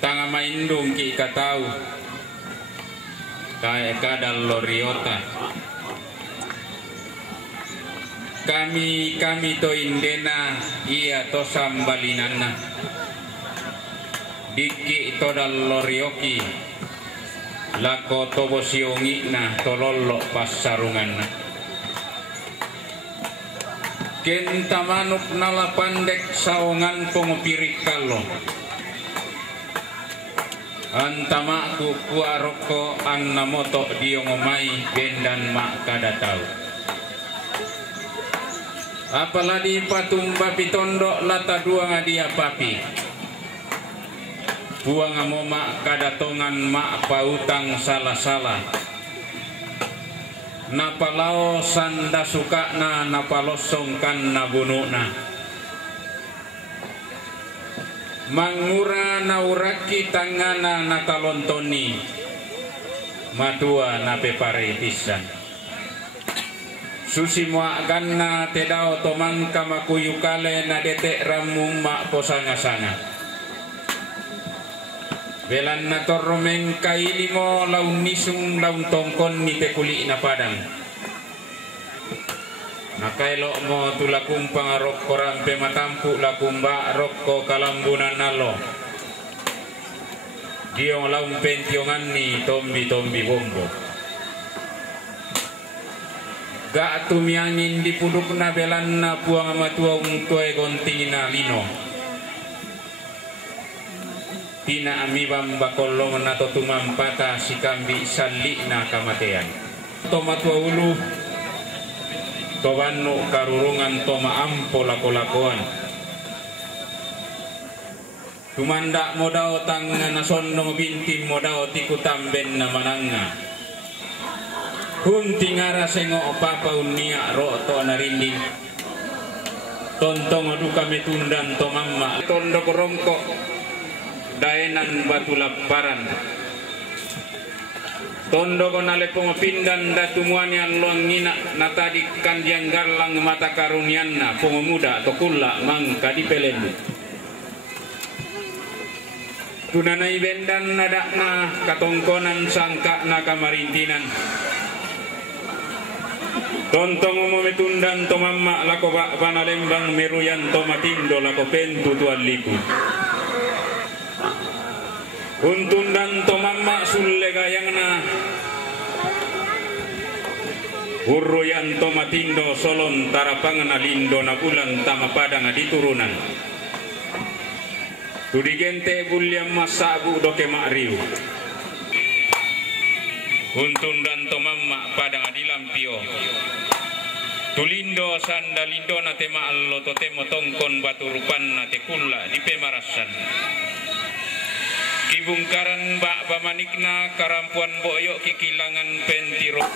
tanga maindung ki katau kaya kadal loriota kami to indena iya to sambalinana diki to dal lorioki lako to bosiongi na tolollo pasarungan kenta manuk nala pandek saongan pengopirik kalo antamaku kuaroko ang namoto diongomai bendan mak kada tau apalagi patumba pitondo lata dua ngadia papi buang amoma kadatongan mak pautang salah-salah napalao sanda suka na napalosongkan na bununa mangura na uraki tangana na talontoni madua na pepare pisan susi mua ganna tedao tomang kamakuyukale na detek ramung mak posanga-sanga belan na toromeng kailimo laun nisung laun tongkon ni tekuli na padang nakailo mo tulakum pangarok korampe matampu lakumba rokko kalambunan nalo diong laun pentiongan ni tombi bombo gak tumiangin di puduk na belan na puang amatua untuai gonting na lino tina amibam bakolong na to tumampata si kambi sali na kamatean tomatua ulu tobano karurungan toma ampo lako-lakoan tumanda modao tanga nasondo binti modao tikutamben na mananga tingara sengo papa unia roto narinding tontong aduka metundan to mamma tondo korongko daenan batu laparan tondo konale pengopindan datumuani along ngina natadi kandiang garlang mata karunianna pengomuda tokula mangka dipelenu tunanai bendan nadakna katongkonan sangka na kamarintinan tontong metundan to mamma lako panalembang meruyan to matindo lako pentu tuan liku untundan to mamma sulle gayangna urruyan to matindo solon tarapangan alindo na bulan tama padang diturunan tudigente bulyam masabu doke makriu untundan to mamma padang adilampio tulindo sandalindo na tema allo to temo tongkon batu rupan na tekula di pemarasan kibungkaran bak bamanikna karampuan boyok kikilangan pentiro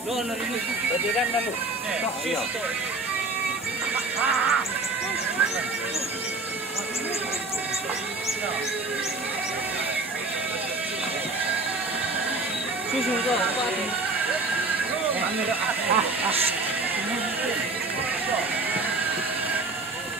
Lo narino, bediran lalu. Iya. Susu itu apa ini?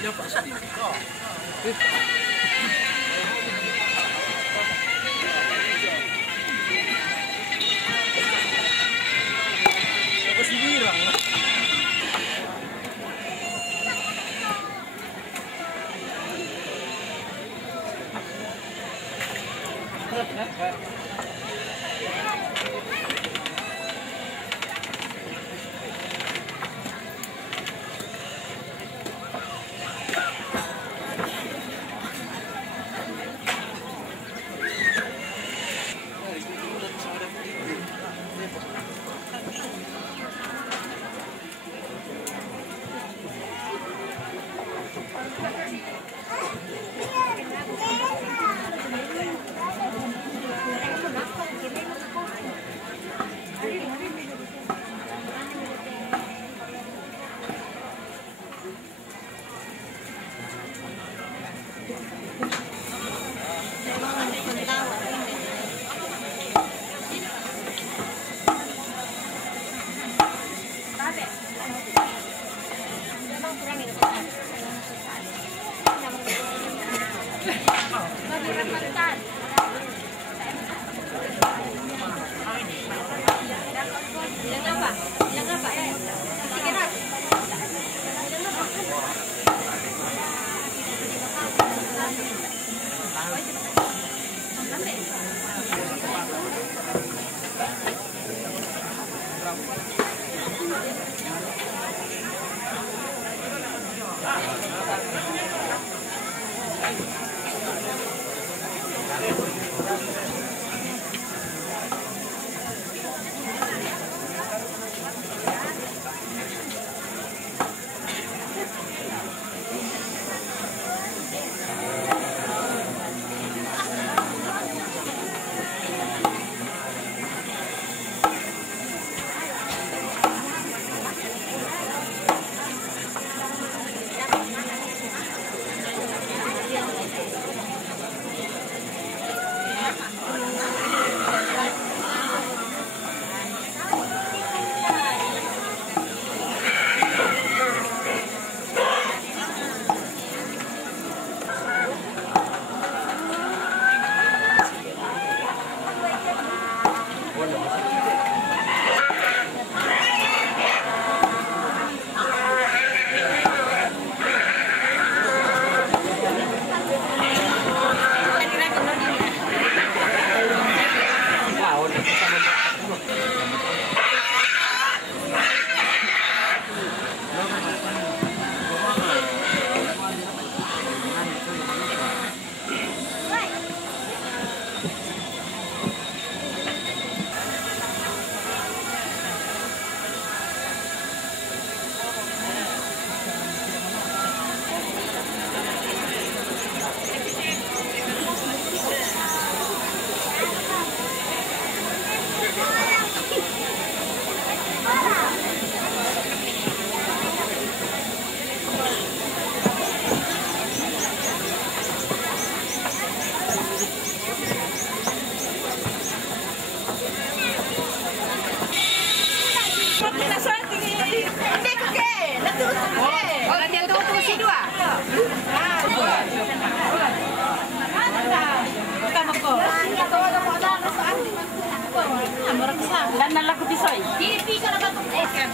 Dia pasti. laku pisoi. Di kana ba ikan.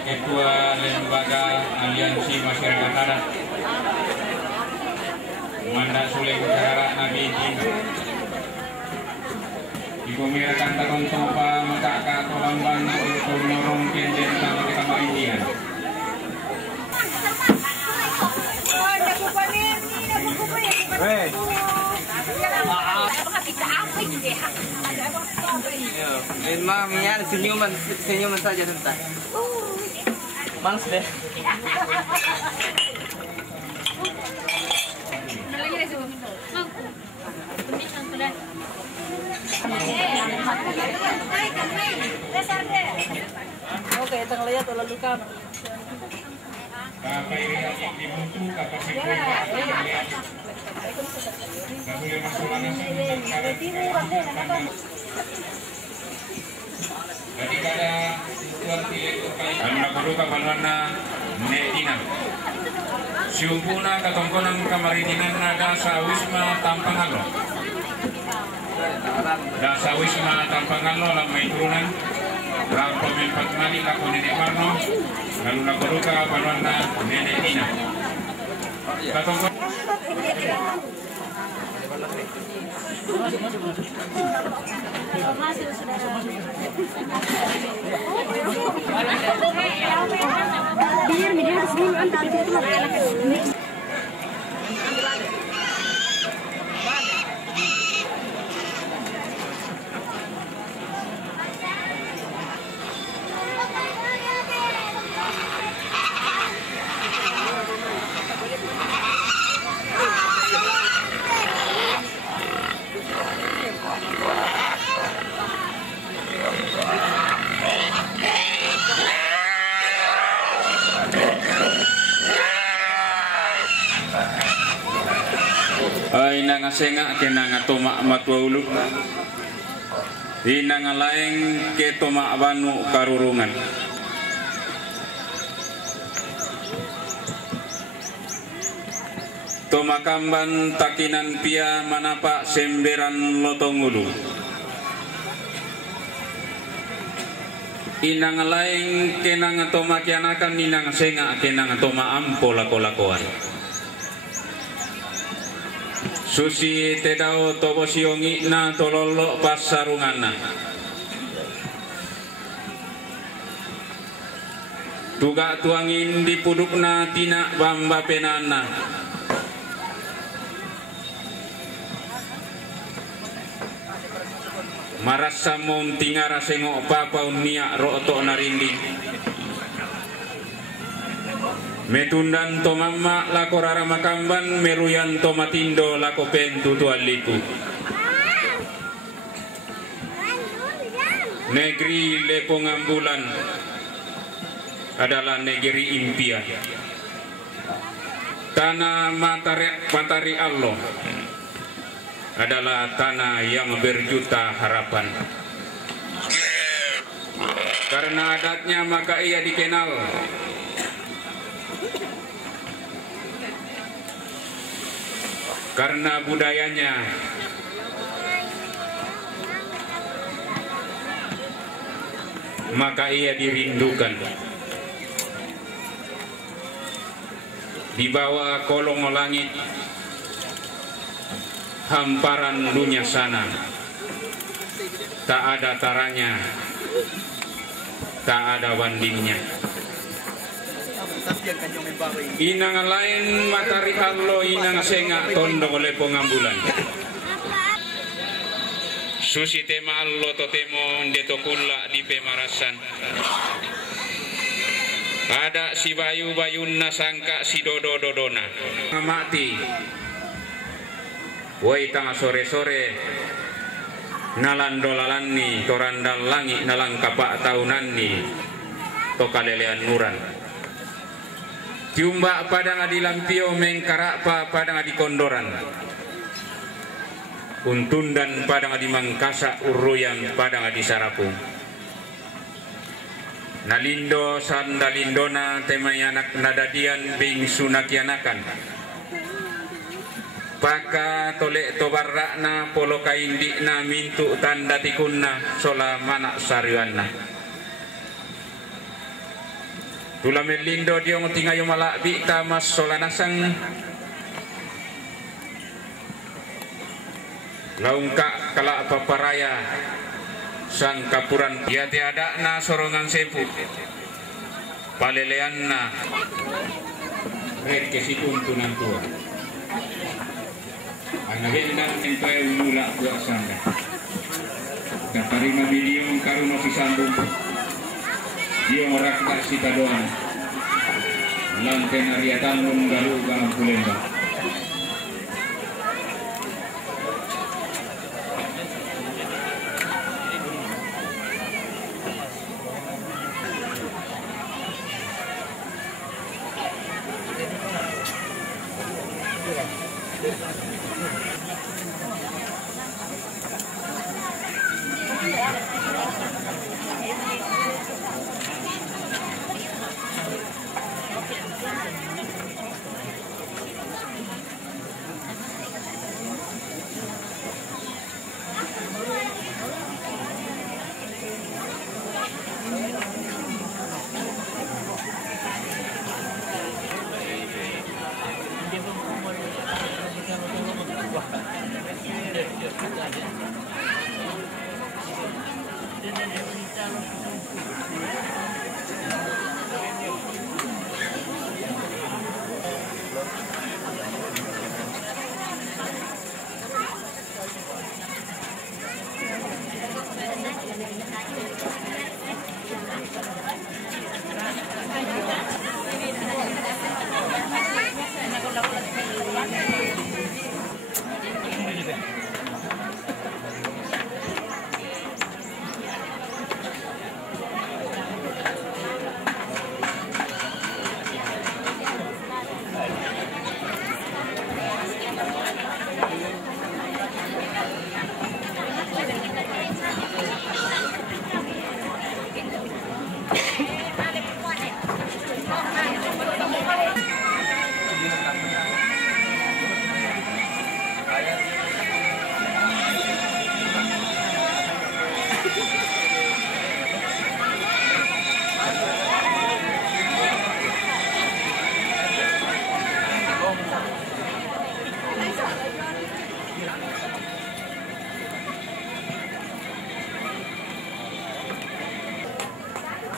Ketua Lembaga Aliansi Masyarakat Adat Mandak Sule Utara Nabi Dipemirakan takon topa makaka tolambang untuk norong kenden sama kita maindian. Mami ya senyuman saja sebentar. Males deh. Oke, tang lihat lalu kan. Karena perlu kapanana netina. Siumpuna katongkonan kamaritinan nada sawisma tampangalo. Dasa wisma tampangalo lamai turunan. Ram pemil patmani laku nenek Marno. Lalu nak perlu kapanana netina. Katongkonan. Biar media resmi antar itu Ina ngasenga kena ngatoma matwaulu. Ina ngalaeng ke toma abanu karurungan. Toma kamban takinan pia manapa semberan lotongulu. Ina ngalaeng kena ngatoma kianakan ina ngasenga kena ngatoma ampo lako-lakoan. Susi tedao tobo siongi na tololo pasarungana. Tuga tuangin di pudukna tina bamba penana. Marasa montingara sengok papa unia roto narindi. Metundan to mamma lako rara makamban meruyan to matindo lako pentu tu aliku. Negeri Lepongambulan adalah negeri impian. Tanah Matari Allah adalah tanah yang berjuta harapan. Karena adatnya maka ia dikenal karena budayanya maka ia dirindukan. Di bawah kolong langit hamparan dunia sana, tak ada taranya, tak ada bandingnya. Inang lain Matari Allah inang senga tondong oleh pengambulan. Susi tema Allah totemo ndetokulla di pemarasan. Ada si bayu bayunna sangka si dodo dodona. Mati. Woi tangah sore-sore nalandolalanni torandal langi nalang kapak tahunanni tokalelean nuran. Tiumba padang adi lampio mengkarapa padang adi kondoran. Untundan padang adi mangkasa uruyan padang adi sarapung. Nalindo sandalindona temayanak nadadian bing sunakianakan. Paka tolek tobarrakna polo kaindikna mintu tanda tikunna sola manak sariwanna. Tula melindo diong tingayo malak bikta mas sola nasang. Laungka kala paparaya sang kapuran dia tiada na sorongan sepu paleleanna rek kesikuntunan tua anagendang entay mula buat sana katarima video karuno si sambung dia orang tak sita doang lanten ariatan menggalu bang pulemba.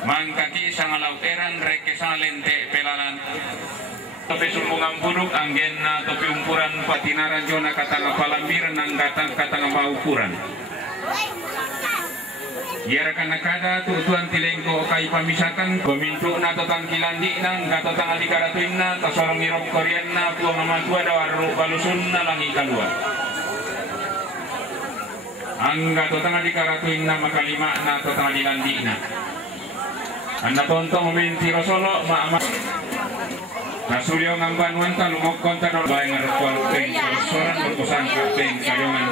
Mangkaki sangalau eran reke salente pelalan topi sumbungan buruk anggenna topi umpuran patinaran jona katanga palambir nang katanga maupuran biarkan nakada tuan tilengko kai pamisakan pemintu na totang kilandi nang gatotang adikaratuin na tasorong irok korean na puang amatua dawaru balusun na langi kalua angga to tanga dikaratuin na makalima na to tanga dilandi na. Anda tontong momenti rosolo ma Nasulyo ngamban wanta lumokon tanol bae ngarepon teng soran berkosan kapeng kayongan.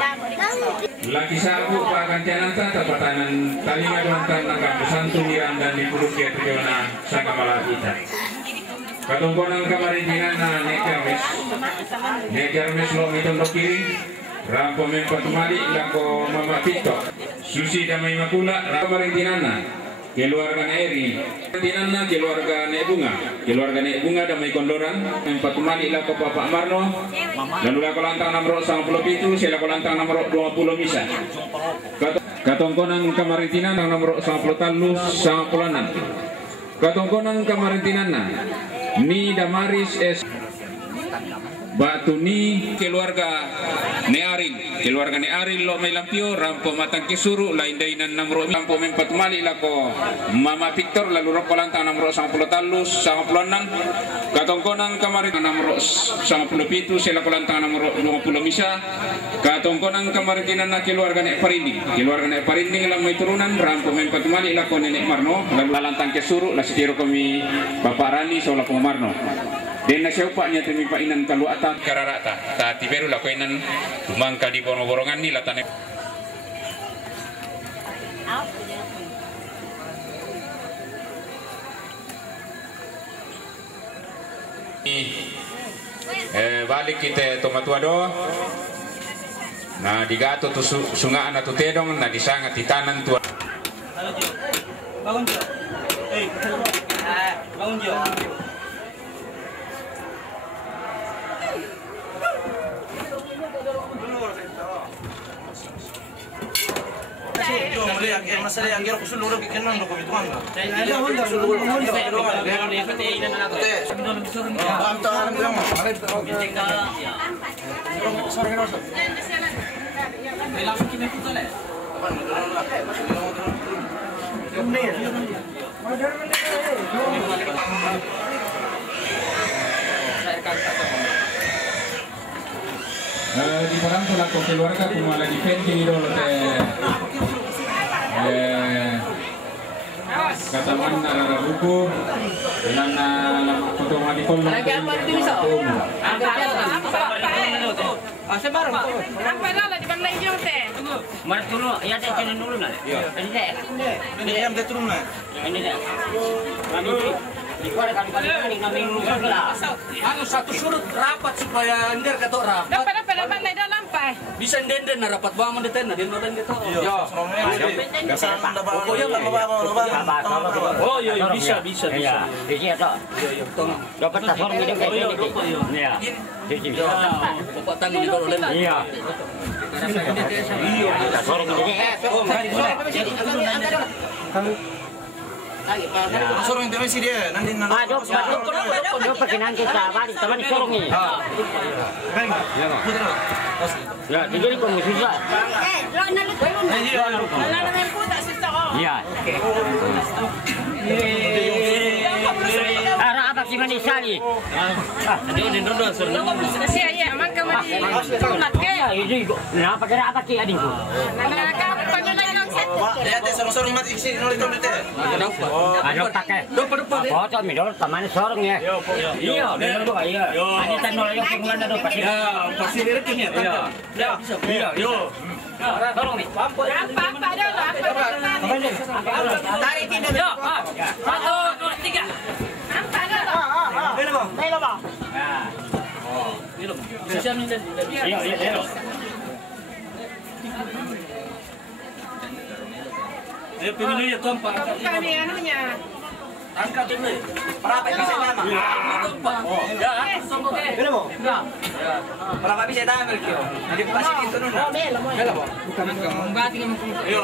Laki sabu pakantianan ta tapatanan talinga dontan nangkapusan tumiran dan dipuluk ya terjona sakamala kita. Katungkonan kamarindinan na nekermes lo mitong kiri rampo mempatumali lako mama pito susi damai makula kamarindinan na keluarga Eri, tinanna keluarga ne bunga damai kondoran, empatumali lako Bapak Marno, lalu lako lantang nomor 97, saya lako lantang nomor 20 misa. Katongkonan kamarintinan nomor 93, 96. Katongkonan kamarintinan ni Damaris S. Batuni keluarga Nearil lo may lampio rampo matang kisuru lain dainan namro rampo mempat mali lako Mama Victor lalu roko lantang namro 93 96 katongkonan kamarin namro 97 sila ko lantang namro 20 misa katongkonan kamarin na keluarga ne parinding lang may turunan rampo mempat mali lako Nenek Marno lalu lantang kisuru la sitiro kami Bapak Rani so lako Marno. Den na siya niya tumipainan kaluatan kararata ta tiberu la kuenan tumangka di borongan ni latane balik kita tomatuado na digato tu sungaan na tu tedong na disangat titanan tu bangun jo bangun jo masalah yang kira kusul lurus bikin nang dokumen itu mana? Di barang tu laku keluarga cuma lagi penting itu loh kata mana nara buku dengan foto mati pun lagi apa itu bisa Sebarang. Apa dah di bang lagi teh? Mana dulu? Ya teh kena dulu nah. Ini teh. Ini yang dia turun lah. Ini teh. Kami di kuala kali kami lah. Anu satu surut rapat supaya ender ketok rapat. Dapat bang lagi dalam pai. Bisa denden rapat bangun deten na din noten gitu. Iya. Oh iya bisa. Iya. Bisa tak? Iya betul. Dapat tak orang hidup kayak gini. Iya. Bisa. Bapak tangan itu len. Iya. Iya. Sorong ini. Sorong itu masih dia nanti Aduh, pakai nangkis balik teman sorong ini. Ya, jadi komisi susah. Iya. Arah apa sih mani sali? Dia udah dulu sorong. Iya, emang kamu di tomat ke? Ini kenapa kira apa ki adingku? Nah, kamu panjang set. lihat deh sorong mati sini nol itu deh. Kenapa? Ada pakai. Depan. Foto mi dol teman sorong ya. Iya, benar tuh iya. Ini tanol yang pengen ada pasti. Ya, pasti direkam ya. Ya, bisa. Iya, yo. Sorong nih. Apa ada lah? Tarik tidak. Yo. 1, 2, 3. Apa ada lah? Ini loh, Bang. Ini loh. Bisa minta. Iya. Pemilu ya tuan Pak. Kami anunya. Angkat ini. Berapa bisa nama? Ya, songkok ke. Bila mau? Berapa bisa nama kio? Nanti pasti itu nuna. Bila mau? Bukan kamu. Yo.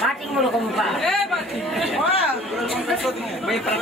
Pating mulu kamu Pak. Mati. Wah, may para